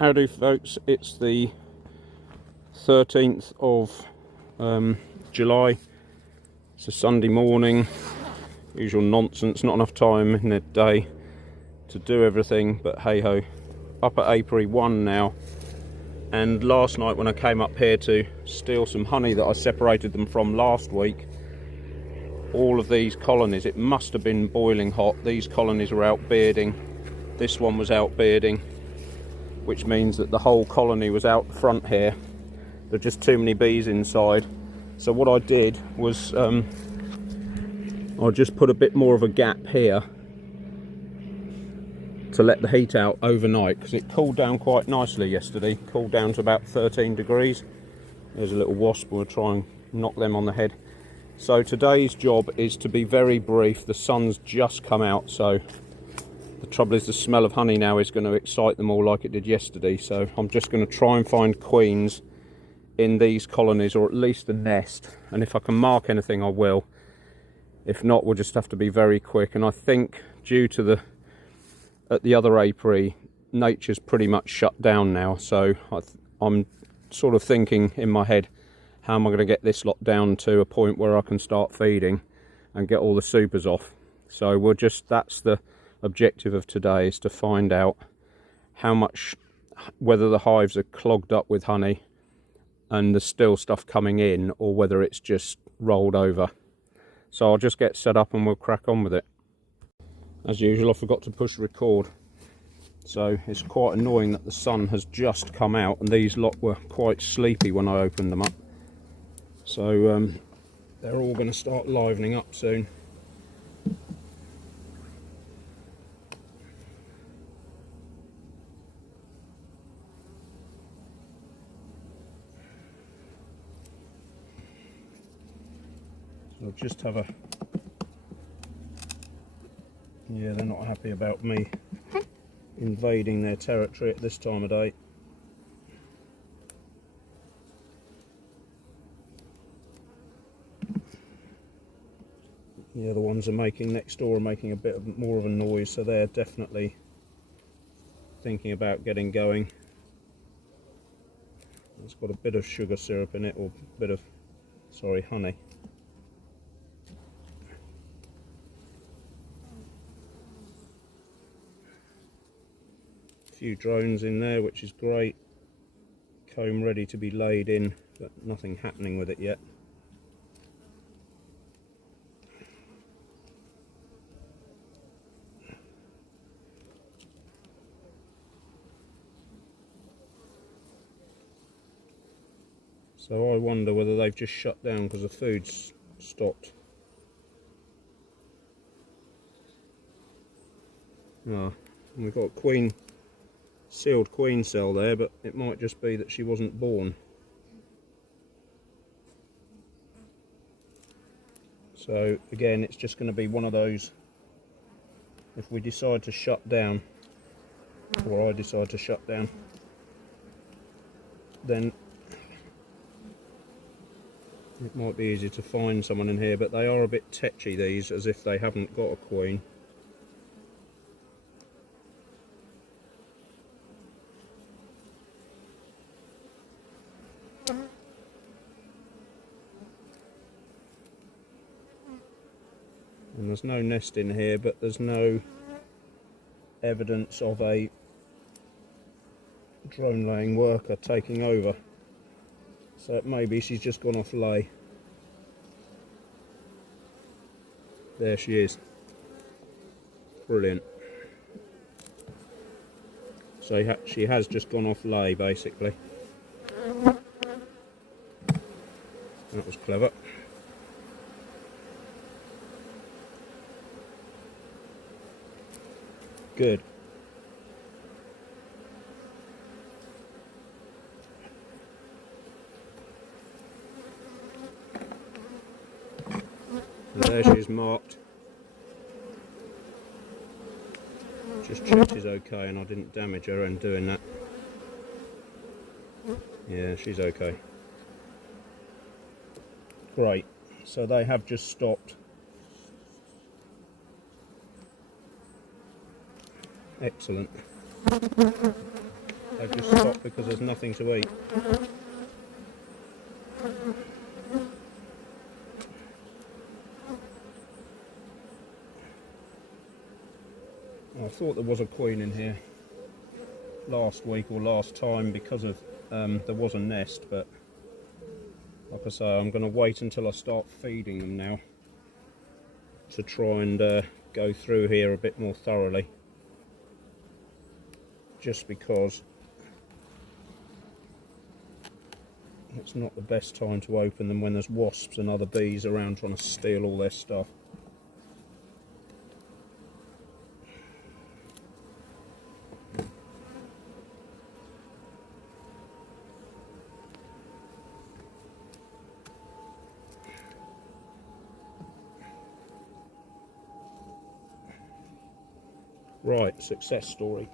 Howdy folks, it's the 13th of July. It's a Sunday morning. Usual nonsense, not enough time in the day to do everything, but hey ho. Up at Apiary 1 now, and last night when I came up here to steal some honey that I separated them from last week, all of these colonies, it must have been boiling hot, these colonies were out bearding. This one was out bearding, which means that the whole colony was out front here. There are just too many bees inside. So what I did was I just put a bit more of a gap here to let the heat out overnight, because it cooled down quite nicely yesterday. Cooled down to about 13 degrees. There's a little wasp, we'll try and knock them on the head. So today's job is to be very brief. The sun's just come out, so the trouble is the smell of honey now is going to excite them all like it did yesterday. So I'm just going to try and find queens in these colonies, or at least a nest. And if I can mark anything, I will. If not, we'll just have to be very quick. And I think due to at the other apiary, nature's pretty much shut down now. So I'm sort of thinking in my head, how am I going to get this lot down to a point where I can start feeding and get all the supers off? So that's the objective of today, is to find out how much, whether the hives are clogged up with honey and there's still stuff coming in, or whether it's just rolled over. So I'll just get set up and we'll crack on with it. As usual, I forgot to push record, so it's quite annoying that the sun has just come out and these lot were quite sleepy when I opened them up. So they're all going to start livening up soon. I'll just have a... Yeah, they're not happy about me invading their territory at this time of day. The other ones are next door are making a bit more of a noise, so they're definitely thinking about getting going. It's got a bit of sugar syrup in it, or a bit of, honey. A few drones in there, which is great. Comb ready to be laid in, but nothing happening with it yet. So I wonder whether they've just shut down because the food's stopped. We've got a sealed queen cell there, but it might just be that she wasn't born. So again, it's just going to be one of those, if we decide to shut down, or I decide to shut down, then it might be easy to find someone in here, but they are a bit tetchy, these, as if they haven't got a queen. And there's no nest in here, but there's no evidence of a drone laying worker taking over. So maybe she's just gone off lay. There she is. Brilliant. So she has just gone off lay, basically. That was clever. Good. And there she is marked. Just checked she's okay and I didn't damage her in doing that. Yeah, she's okay. Great. So they have just stopped. Excellent. They've just because there's nothing to eat. I thought there was a queen in here last week or last time because of there was a nest, but like I say, I'm going to wait until I start feeding them now to try and go through here a bit more thoroughly, just because it's not the best time to open them when there's wasps and other bees around trying to steal all their stuff. Right, success story.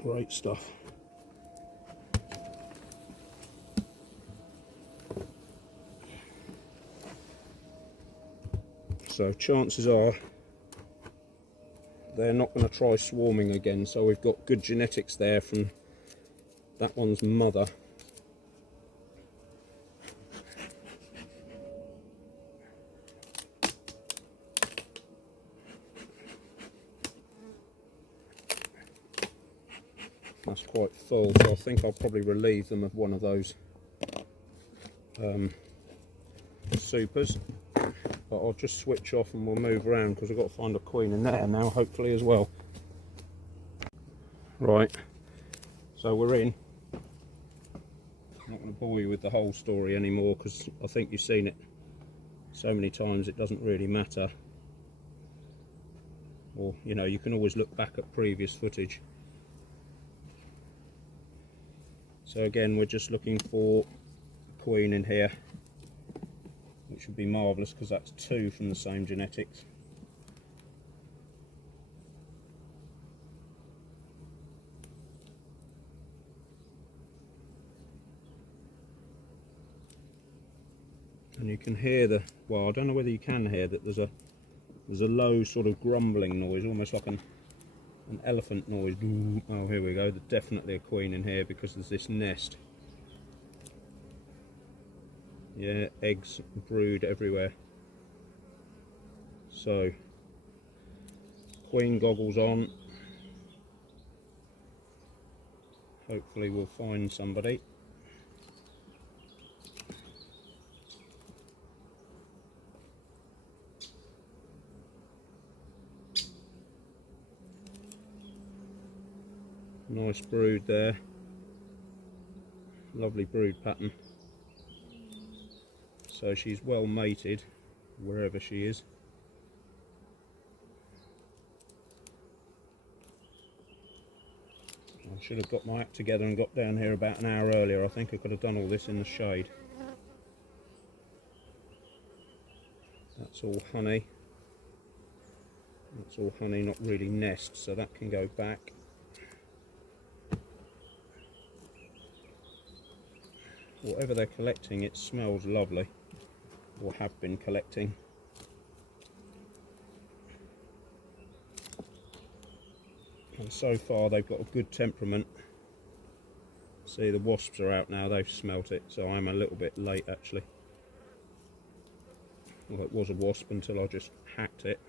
Great stuff. So chances are they're not going to try swarming again, so we've got good genetics there from that one's mother. That's quite full, so I think I'll probably relieve them of one of those supers. But I'll just switch off and we'll move around because I've got to find a queen in there now, hopefully, as well. Right, so we're in. I'm not going to bore you with the whole story anymore because I think you've seen it so many times it doesn't really matter. Or, you know, you can always look back at previous footage. So again, we're just looking for a queen in here, which would be marvellous because that's two from the same genetics. And you can hear the, well, I don't know whether you can hear that there's a low sort of grumbling noise, almost like an elephant noise. Oh, here we go, there's definitely a queen in here because there's this nest. Yeah, eggs brood everywhere. So, queen goggles on. Hopefully we'll find somebody. Nice brood there. Lovely brood pattern. So she's well mated wherever she is. I should have got my act together and got down here about an hour earlier. I think I could have done all this in the shade. That's all honey. That's all honey, not really nest, so that can go back. Whatever they're collecting, it smells lovely, or have been collecting. And so far they've got a good temperament. See, the wasps are out now, they've smelt it, so I'm a little bit late actually. Well, it was a wasp until I just hacked it.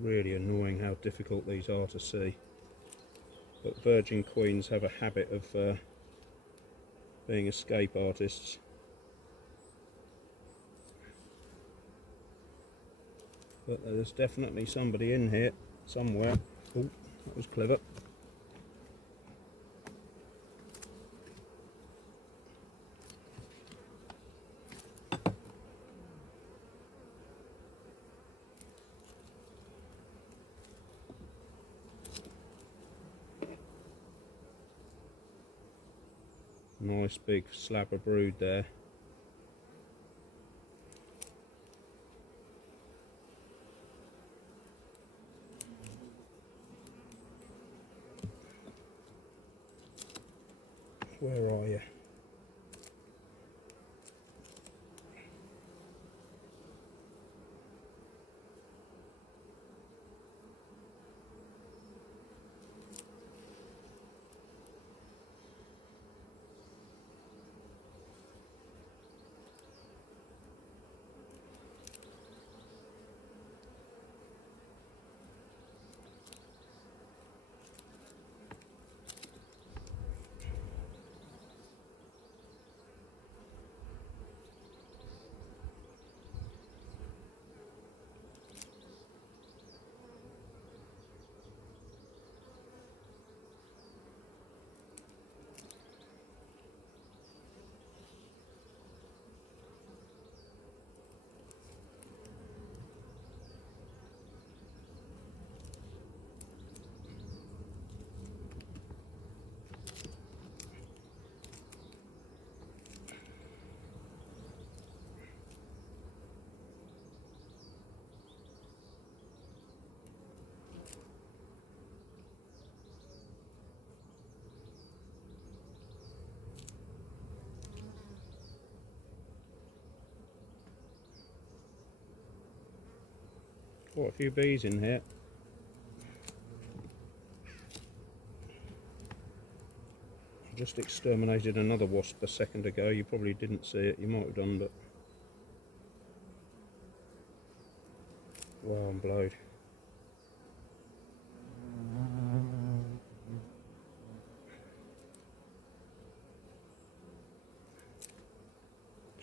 Really annoying how difficult these are to see, but virgin queens have a habit of being escape artists. But there's definitely somebody in here somewhere. Oh, that was clever. Nice big slab of brood there. Where are you? Quite a few bees in here. I just exterminated another wasp a second ago. You probably didn't see it, you might have done, but wow, I'm blowed.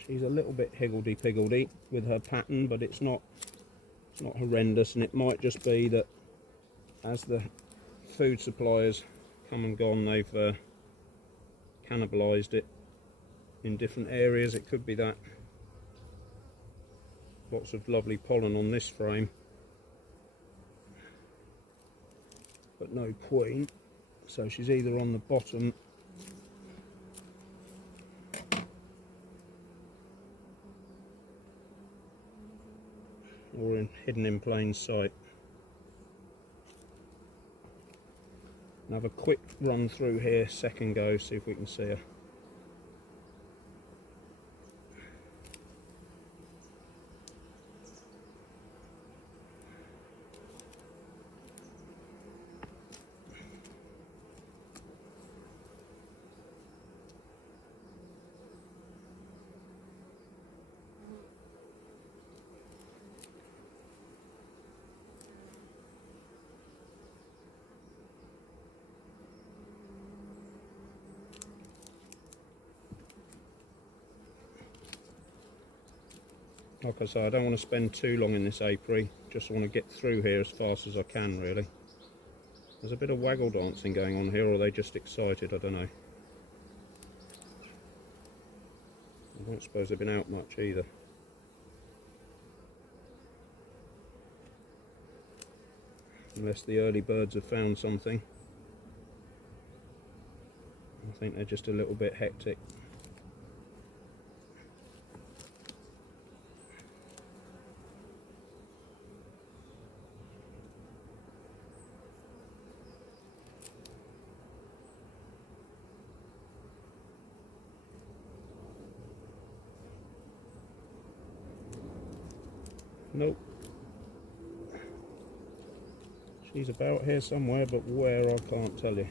She's a little bit higgledy-piggledy with her pattern, but it's not horrendous, and it might just be that as the food suppliers come and gone, they've cannibalised it in different areas. It could be that. Lots of lovely pollen on this frame, but no queen, so she's either on the bottom or hidden in plain sight. And have a quick run through here, second go, see if we can see her. Like I say, I don't want to spend too long in this apiary, just want to get through here as fast as I can, really. There's a bit of waggle dancing going on here, or are they just excited? I don't know. I don't suppose they've been out much either. Unless the early birds have found something. I think they're just a little bit hectic. Nope. She's about here somewhere, but where I can't tell you.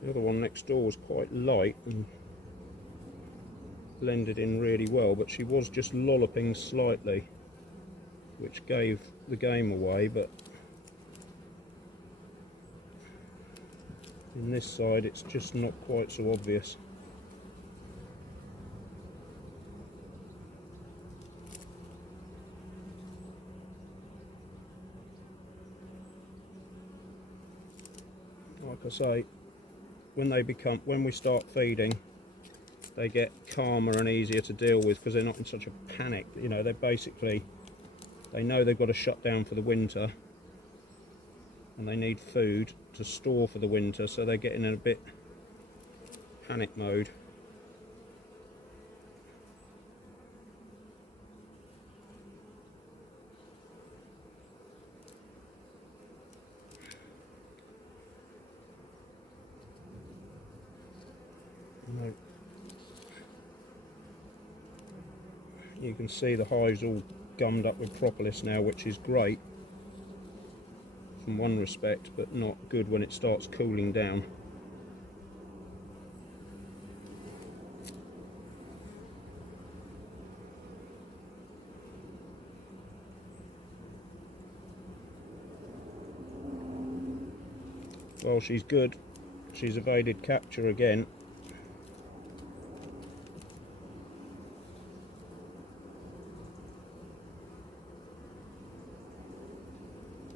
The other one next door was quite light and blended in really well, but she was just lolloping slightly, which gave the game away. But in this side it's just not quite so obvious. Like I say, when we start feeding, they get calmer and easier to deal with because they're not in such a panic. You know, they know they've got to shut down for the winter and they need food to store for the winter, so they're getting in a bit panic mode. You can see the hive's all gummed up with propolis now, which is great from one respect, but not good when it starts cooling down. Well, she's good. She's evaded capture again.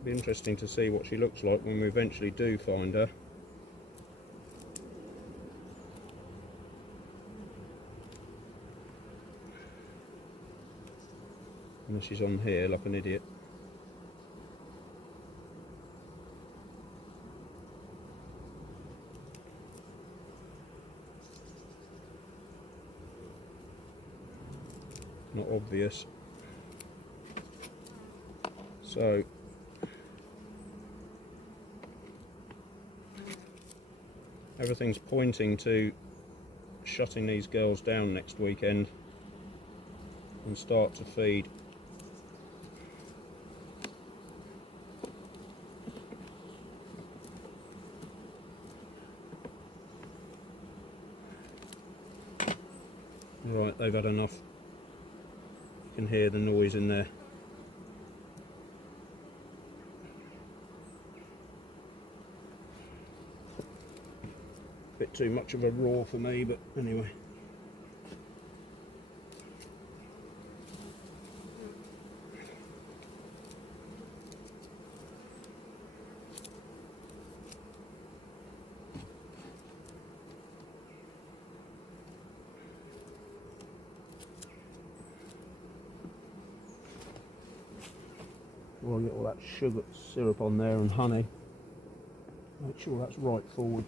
Be interesting to see what she looks like when we eventually do find her. And she's on here like an idiot. Not obvious. So everything's pointing to shutting these girls down next weekend and start to feed. Right, they've had enough. You can hear the noise in there. Bit too much of a roar for me, but anyway. Well, get all that sugar syrup on there and honey. Make sure that's right forward.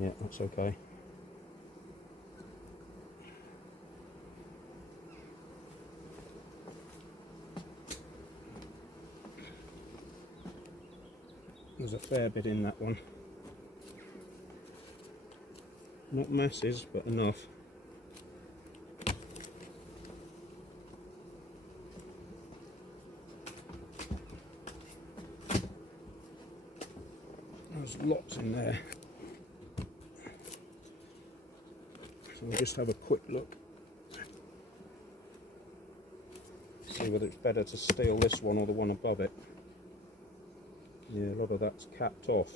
Yeah, that's okay. There's a fair bit in that one. Not masses, but enough. There's lots in there. So we'll just have a quick look. See whether it's better to steal this one or the one above it. Yeah, a lot of that's capped off.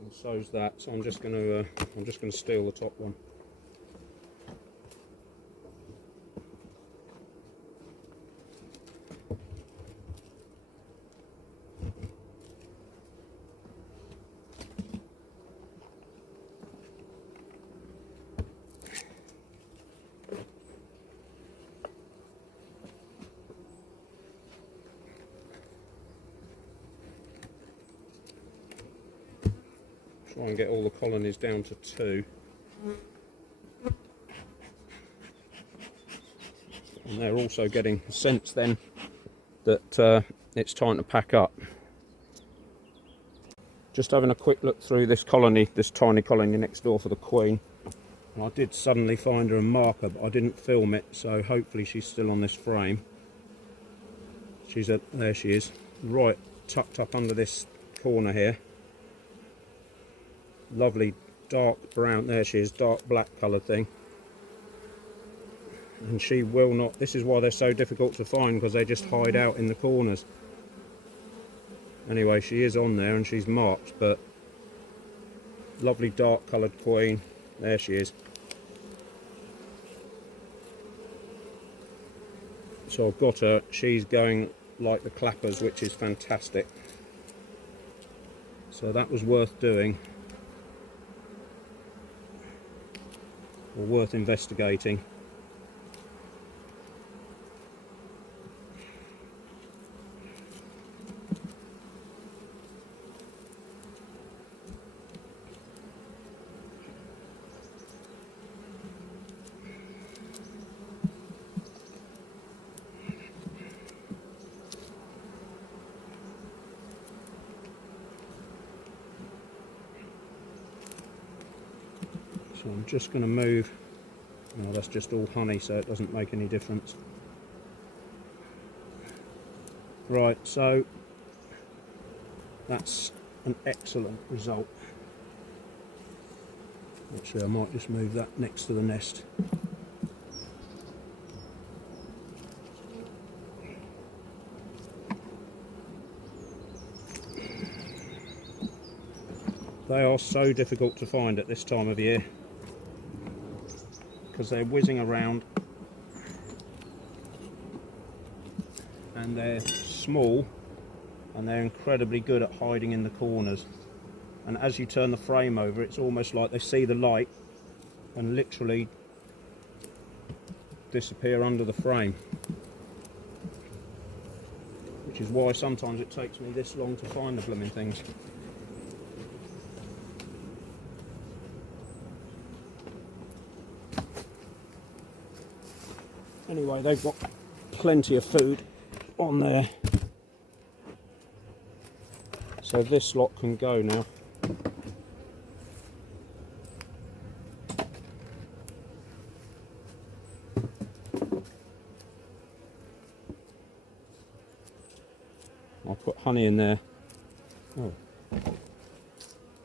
And so's that. So I'm just going to steal the top one. Try and get all the colonies down to 2. And they're also getting a sense then that it's time to pack up. Just having a quick look through this colony, this tiny colony next door for the queen. And I did suddenly find her a marker, but I didn't film it, so hopefully she's still on this frame. There she is, right tucked up under this corner here. Lovely dark brown, there she is, dark black coloured thing. And she will not, this is why they're so difficult to find, because they just hide out in the corners. Anyway, she is on there and she's marked, but lovely dark coloured queen, there she is. So I've got her, she's going like the clappers, which is fantastic. So that was worth doing, or worth investigating. So I'm just going to move, oh, that's just all honey, so it doesn't make any difference. Right, so that's an excellent result. Actually, I might just move that next to the nest. They are so difficult to find at this time of year because they're whizzing around and they're small and they're incredibly good at hiding in the corners. And as you turn the frame over, it's almost like they see the light and literally disappear under the frame, which is why sometimes it takes me this long to find the blooming things. Anyway, they've got plenty of food on there, so this lot can go now. I put honey in there. Oh,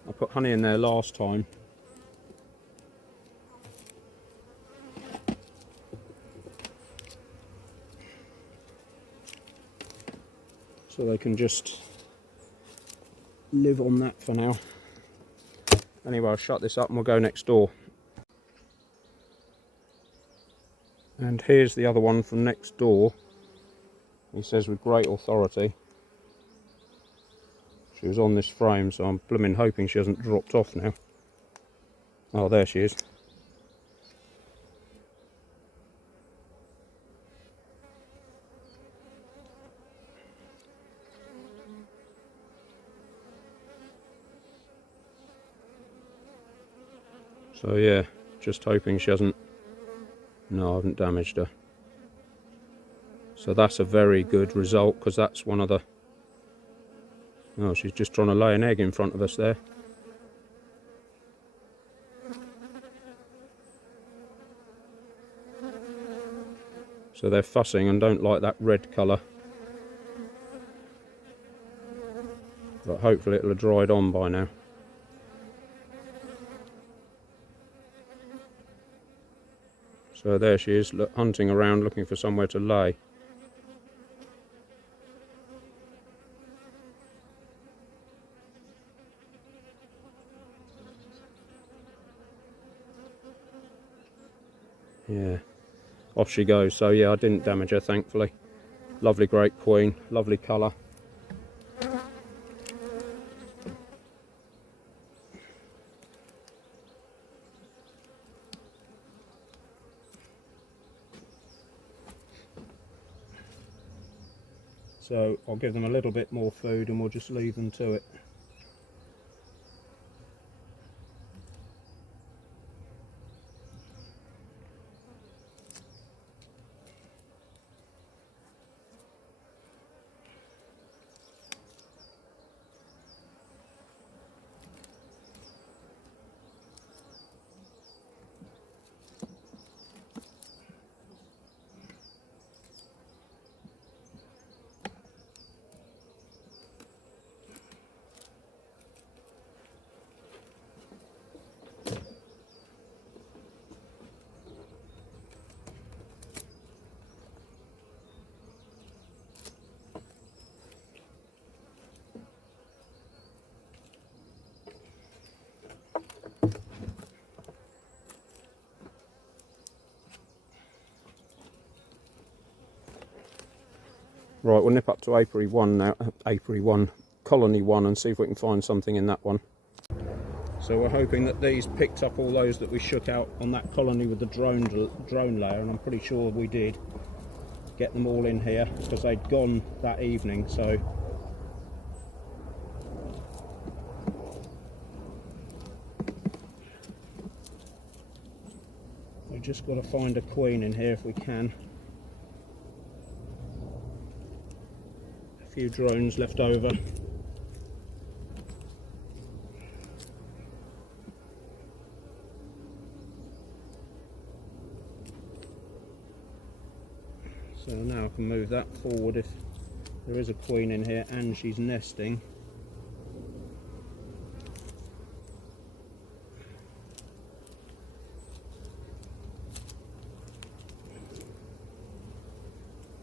I put honey in there last time. So they can just live on that for now. Anyway, I'll shut this up and we'll go next door. And here's the other one from next door. He says with great authority. She was on this frame, so I'm blooming hoping she hasn't dropped off now. Oh, there she is. So yeah, just hoping she hasn't... No, I haven't damaged her. So that's a very good result, because that's one of the... Oh, she's just trying to lay an egg in front of us there. So they're fussing and don't like that red colour. But hopefully it'll have dried on by now. So there she is, hunting around looking for somewhere to lay. Yeah, off she goes. So yeah, I didn't damage her, thankfully. Lovely great queen, lovely colour. So I'll give them a little bit more food and we'll just leave them to it. Right, we'll nip up to Apiary 1 now, Apiary 1, Colony 1, and see if we can find something in that one. So we're hoping that these picked up all those that we shook out on that colony with the drone layer, and I'm pretty sure we did get them all in here because they'd gone that evening. So we've just got to find a queen in here if we can. A few drones left over. So now I can move that forward if there is a queen in here and she's nesting.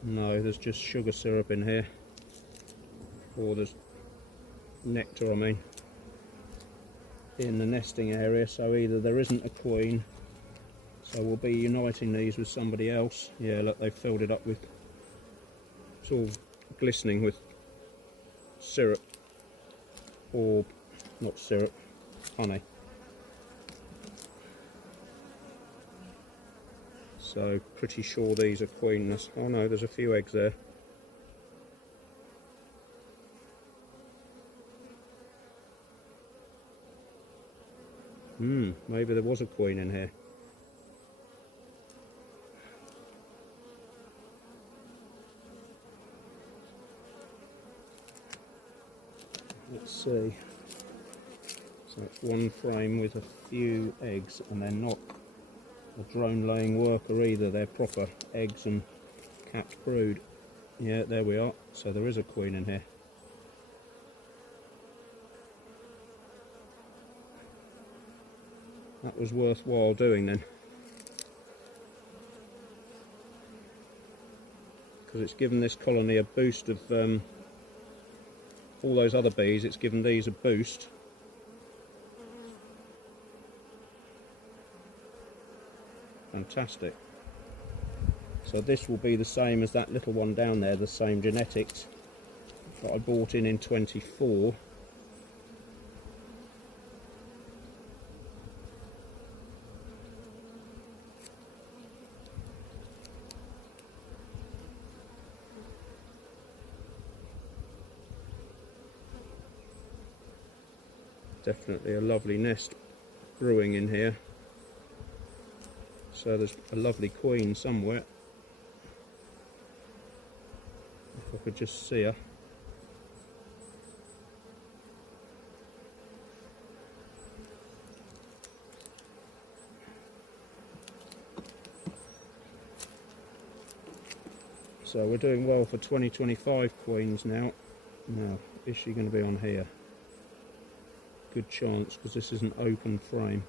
No, there's just sugar syrup in here. Or there's nectar, I mean, in the nesting area. So either there isn't a queen, so we'll be uniting these with somebody else. Yeah, look, they've filled it up with, it's all glistening with syrup, or not syrup, honey. So pretty sure these are queenless. Oh no, there's a few eggs there. Maybe there was a queen in here. Let's see. So it's one frame with a few eggs, and they're not a drone laying worker either. They're proper eggs and capped brood. Yeah, there we are. So there is a queen in here. That was worthwhile doing then, because it's given this colony a boost of all those other bees. It's given these a boost. Fantastic. So this will be the same as that little one down there, the same genetics that I bought in 24. Definitely a lovely nest brewing in here. So there's a lovely queen somewhere. If I could just see her. So we're doing well for 20-25 queens now. Now, is she going to be on here? Good chance, because this is an open frame.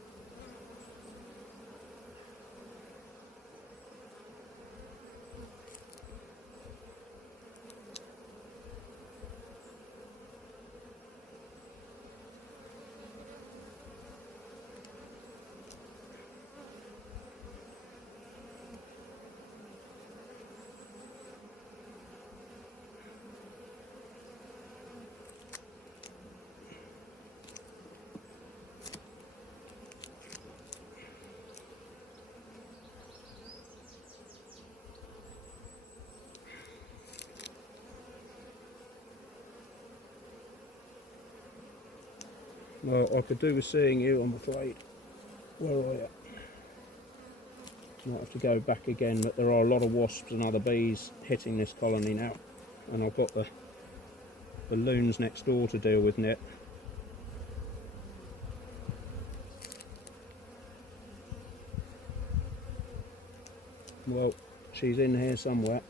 Well, I could do with seeing you, I'm afraid. Where are you? Might have to go back again, but there are a lot of wasps and other bees hitting this colony now. And I've got the loons next door to deal with yet. Well, she's in here somewhere.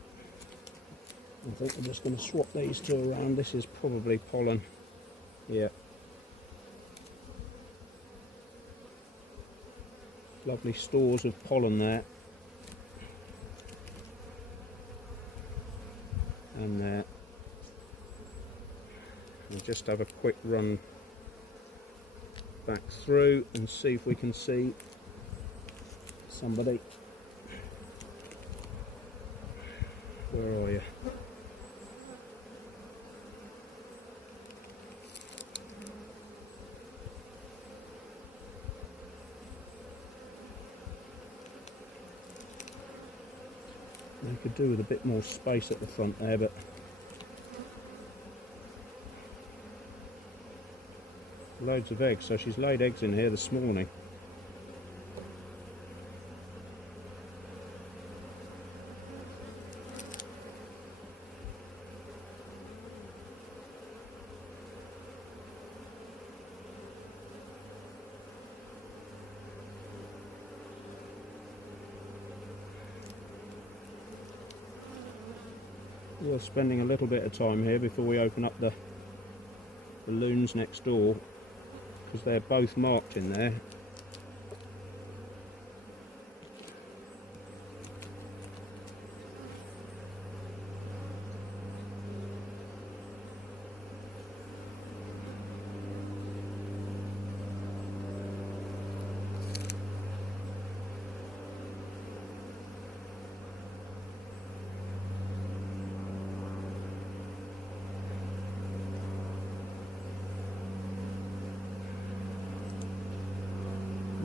I think I'm just going to swap these two around. This is probably pollen. Yeah. Lovely stores of pollen there. And there. We'll just have a quick run back through and see if we can see somebody. Where are you? Could do with a bit more space at the front there, but loads of eggs. So she's laid eggs in here this morning. We're spending a little bit of time here before we open up the loons next door, because they're both marked in there.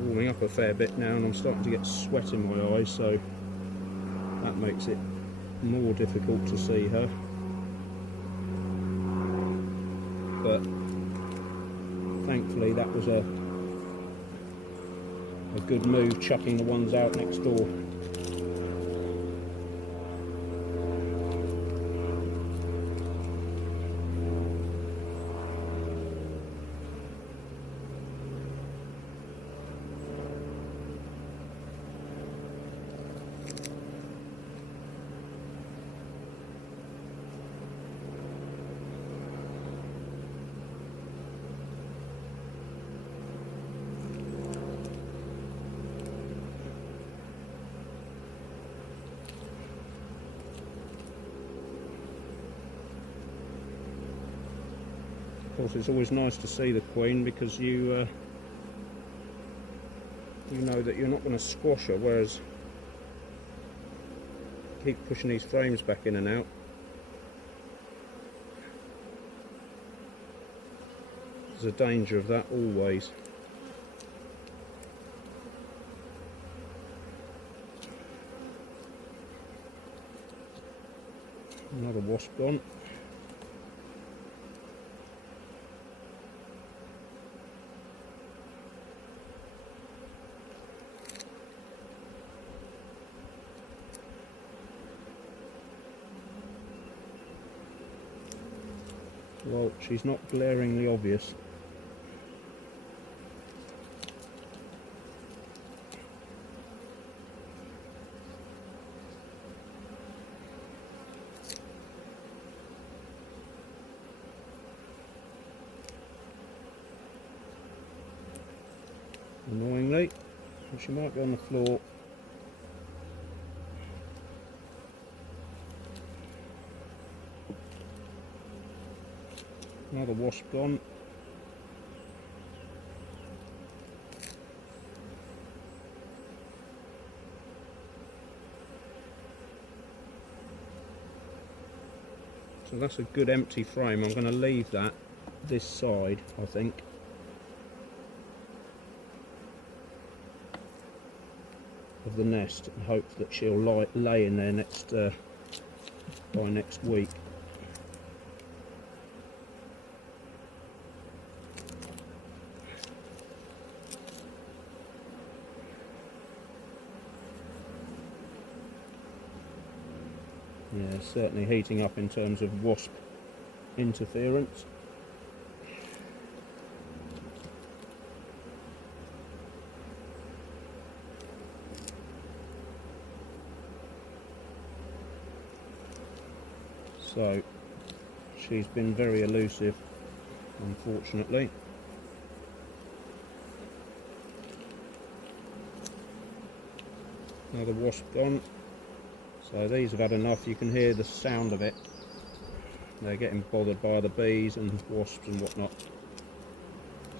Warming up a fair bit now, and I'm starting to get sweat in my eyes, so that makes it more difficult to see her. But thankfully that was a good move, chucking the ones out next door. Of course, it's always nice to see the queen, because you know that you're not going to squash her, whereas keep pushing these frames back in and out. There's a danger of that always. Another wasp gone. Well, she's not glaringly obvious. Annoyingly, she might be on the floor. Another wasp gone. So that's a good empty frame. I'm going to leave that this side, I think. Of the nest, and hope that she'll lay in there by next week. Yeah, certainly heating up in terms of wasp interference. So she's been very elusive, unfortunately. Another wasp gone. So these have had enough. You can hear the sound of it. They're getting bothered by the bees and wasps and whatnot.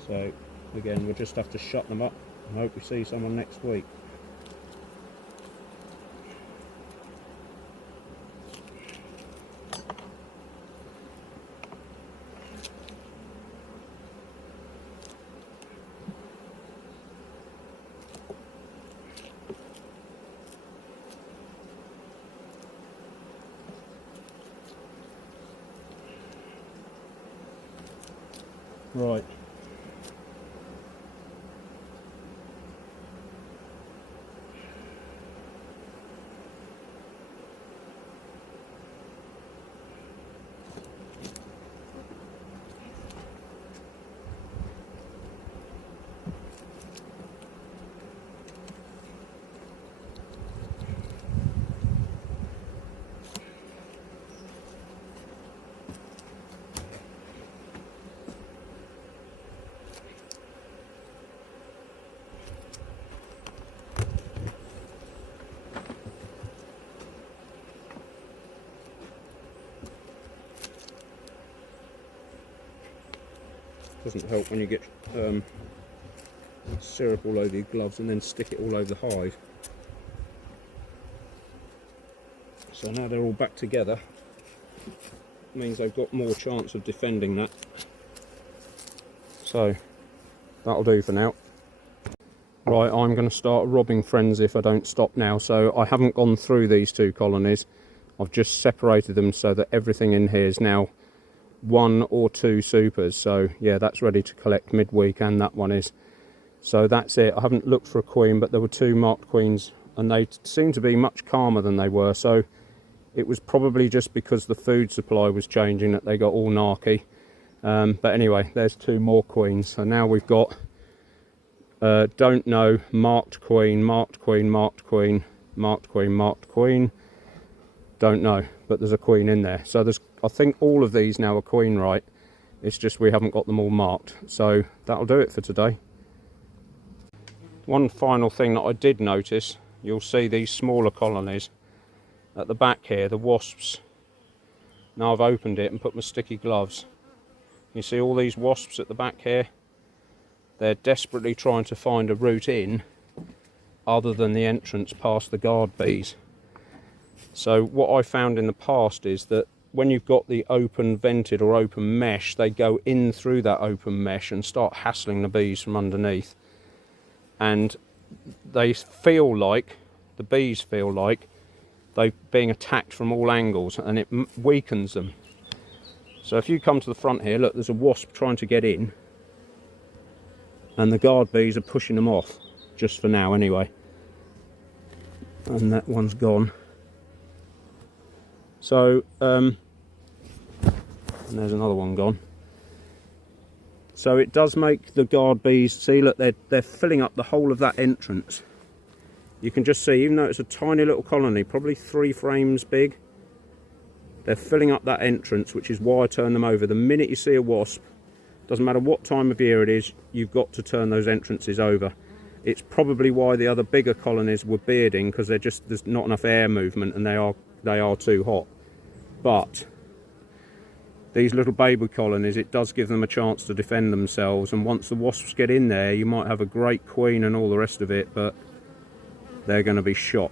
So again, we'll just have to shut them up and hope we see someone next week. Right. Doesn't help when you get syrup all over your gloves and then stick it all over the hive. So now they're all back together, means they've got more chance of defending that. So that'll do for now. Right, I'm going to start a robbing frenzy if I don't stop now. So I haven't gone through these two colonies. I've just separated them so that everything in here is now 1 or 2 supers. So yeah, that's ready to collect midweek, and that one is. So that's it. I haven't looked for a queen, but there were 2 marked queens and they seem to be much calmer than they were. So it was probably just because the food supply was changing that they got all narky. But anyway, there's 2 more queens. So now we've got don't know, marked queen, marked queen, marked queen, marked queen, marked queen. Don't know, but there's a queen in there. So there's, I think all of these now are queen right. It's just we haven't got them all marked. So that'll do it for today. One final thing that I did notice, you'll see these smaller colonies at the back here, the wasps. Now I've opened it and put my sticky gloves. You see all these wasps at the back here? They're desperately trying to find a route in other than the entrance past the guard bees. So what I found in the past is that when you've got the open vented or open mesh, they go in through that open mesh and start hassling the bees from underneath. And they feel like, the bees feel like, they're being attacked from all angles, and it weakens them. So if you come to the front here, look, there's a wasp trying to get in, and the guard bees are pushing them off, just for now anyway. And that one's gone. So, and there's another one gone. So it does make the guard bees, see, look, they're filling up the whole of that entrance. You can just see, even though it's a tiny little colony, probably 3 frames big, they're filling up that entrance, which is why I turn them over. The minute you see a wasp, doesn't matter what time of year it is, you've got to turn those entrances over. It's probably why the other bigger colonies were bearding, because there's not enough air movement and they are too hot. But these little baby colonies, it does give them a chance to defend themselves, and once the wasps get in there, you might have a great queen and all the rest of it, but they're going to be shot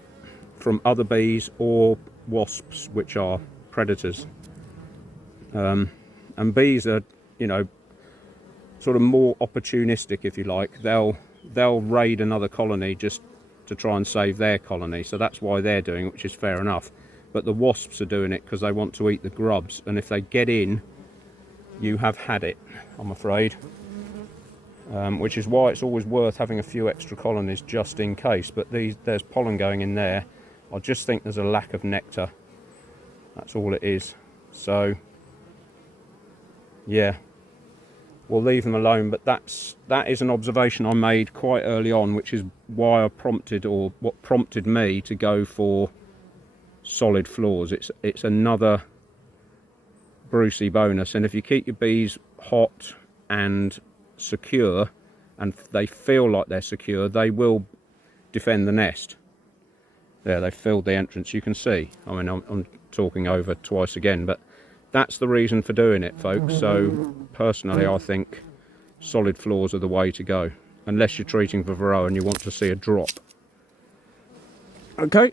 from other bees or wasps, which are predators. And bees are, you know, sort of more opportunistic, if you like. They'll raid another colony just to try and save their colony, so that's why they're doing it, which is fair enough. But the wasps are doing it because they want to eat the grubs, and if they get in, you have had it, I'm afraid. Which is why it's always worth having a few extra colonies just in case. But there's pollen going in there. I just think there's a lack of nectar. That's all it is. So yeah, we'll leave them alone. But that is an observation I made quite early on, which is why I prompted, or what prompted me to go for solid floors. It's another Brucey bonus, and if you keep your bees hot and secure, and they feel like they're secure, they will defend the nest. There, they filled the entrance, you can see. I mean, I'm talking over twice again, but that's the reason for doing it, folks. So personally, I think solid floors are the way to go, unless you're treating for varroa and you want to see a drop. Okay,